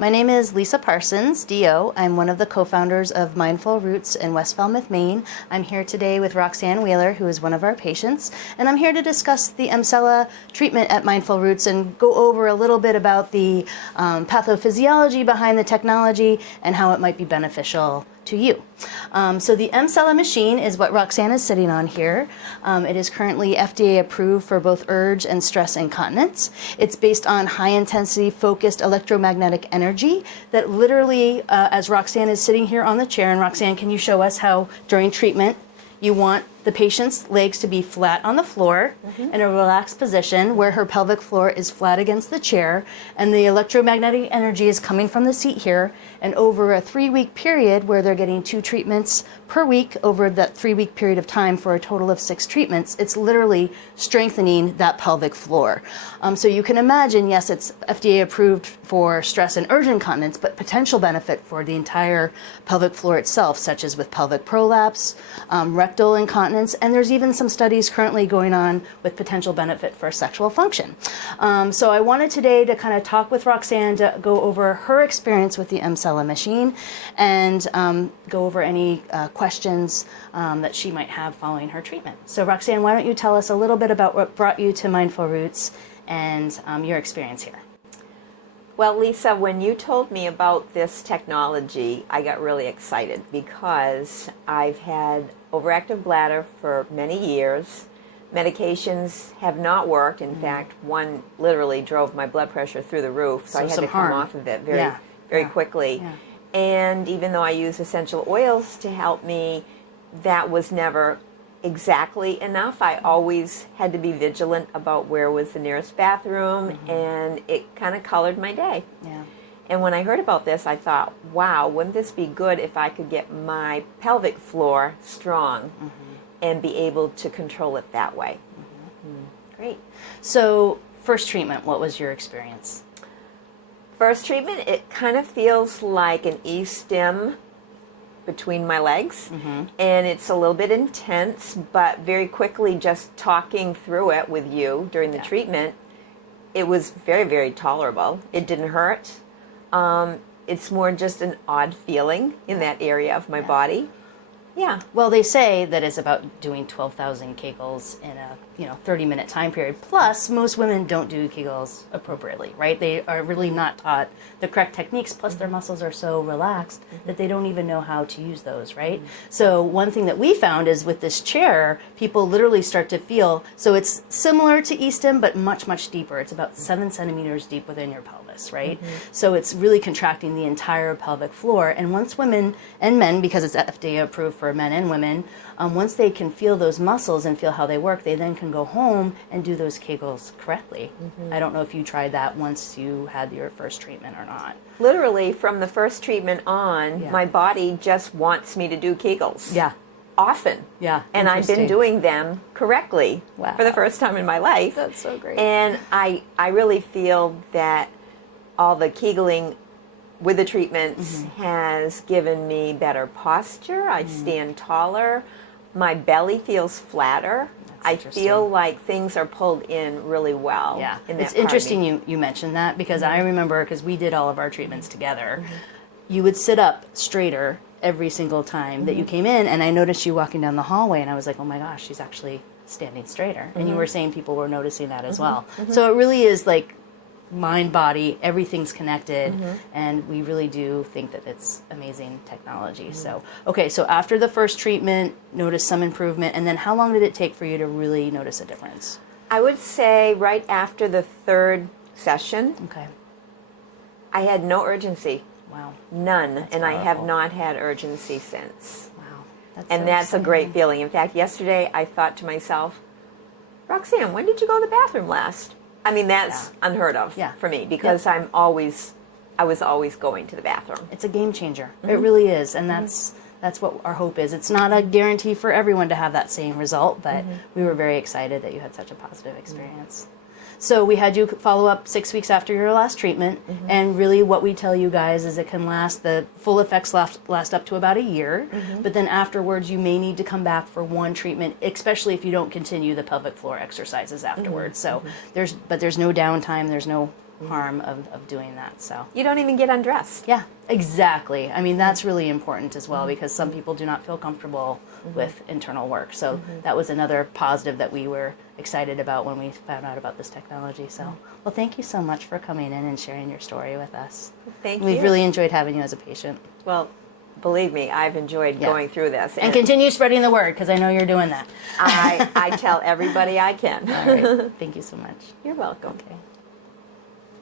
My name is Lisa Parsons DO. I'm one of the co-founders of Mindful Roots in West Falmouth, Maine. I'm here today with Roxanne Wheeler, who is one of our patients, and I'm here to discuss the EMSELLA treatment at Mindful Roots and go over a little bit about the pathophysiology behind the technology and how it might be beneficial to you. So the EMSELLA machine is what Roxanne is sitting on here. It is currently FDA approved for both urge and stress incontinence. It's based on high intensity focused electromagnetic energy that literally, as Roxanne is sitting here on the chair, and Roxanne, can you show us how during treatment you want the patient's legs to be flat on the floor in a relaxed position where her pelvic floor is flat against the chair, and the electromagnetic energy is coming from the seat here, and over a 3-week period where they're getting 2 treatments per week over that 3-week period of time for a total of 6 treatments, it's literally strengthening that pelvic floor. So you can imagine, yes, it's FDA approved for stress and urge incontinence, but potential benefit for the entire pelvic floor itself, such as with pelvic prolapse, rectal incontinence, and there's even some studies currently going on with potential benefit for sexual function. So I wanted today to kind of talk with Roxanne to go over her experience with the EMSELLA machine and go over any questions that she might have following her treatment. So Roxanne, why don't you tell us a little bit about what brought you to Mindful Roots and your experience here? Well, Lisa, when you told me about this technology, I got really excited because I've had overactive bladder for many years. Medications have not worked. In fact, one literally drove my blood pressure through the roof, so I had to come off of it very quickly. Yeah. And even though I use essential oils to help me, that was never exactly enough. I always had to be vigilant about where was the nearest bathroom, and it kind of colored my day. Yeah. And when I heard about this, I thought, wow, wouldn't this be good if I could get my pelvic floor strong and be able to control it that way? Great. So first treatment, what was your experience? First treatment, it kind of feels like an E-stim between my legs, and it's a little bit intense, but very quickly, just talking through it with you during the treatment, it was very, very tolerable. It didn't hurt. It's more just an odd feeling in that area of my body. Yeah. Well, they say that it's about doing 12,000 Kegels in a 30-minute time period. Plus, most women don't do Kegels appropriately, right? They are really not taught the correct techniques. Plus, their muscles are so relaxed that they don't even know how to use those, right? So one thing that we found is with this chair, people literally start to feel, so it's similar to E-stim, but much, much deeper. It's about 7 centimeters deep within your pelvis, right? So it's really contracting the entire pelvic floor. And once women and men, because it's FDA approved for men and women, once they can feel those muscles and feel how they work, they then can go home and do those Kegels correctly. I don't know if you tried that once you had your first treatment or not. Literally, from the first treatment on, my body just wants me to do Kegels. Yeah. Often. Yeah. And I've been doing them correctly for the first time in my life. That's so great. And I really feel that all the Kegeling with the treatments has given me better posture. I stand taller. My belly feels flatter. I feel like things are pulled in really well. Yeah, it's interesting you mentioned that because I remember, because we did all of our treatments together, you would sit up straighter every single time that you came in, and I noticed you walking down the hallway, and I was like, oh my gosh, she's actually standing straighter. And you were saying people were noticing that as well. So it really is like mind, body, everything's connected, and we really do think that it's amazing technology. So, okay, so after the first treatment, notice some improvement, and then how long did it take for you to really notice a difference? I would say right after the 3rd session, I had no urgency. Wow. None, That's and powerful. I have not had urgency since. Wow. That's a great feeling. In fact, yesterday I thought to myself, Roxanne, when did you go to the bathroom last? I mean, that's unheard of for me because I was always going to the bathroom. It's a game changer. It really is, and that's what our hope is. It's not a guarantee for everyone to have that same result, but we were very excited that you had such a positive experience. So we had you follow up 6 weeks after your last treatment, and really what we tell you guys is it can last, the full effects last up to about a year, but then afterwards you may need to come back for one treatment, especially if you don't continue the pelvic floor exercises afterwards. So there's no downtime, there's no harm of doing that. So You don't even get undressed. yeah, exactly. I mean, that's really important as well, because some people do not feel comfortable with internal work. So that was another positive that we were excited about when we found out about this technology. So, well, thank you so much for coming in and sharing your story with us. Thank you. We've really enjoyed having you as a patient. Well, believe me, I've enjoyed going through this. And continue spreading the word, because I know you're doing that. I tell everybody I can. All right. Thank you so much. You're welcome. Okay.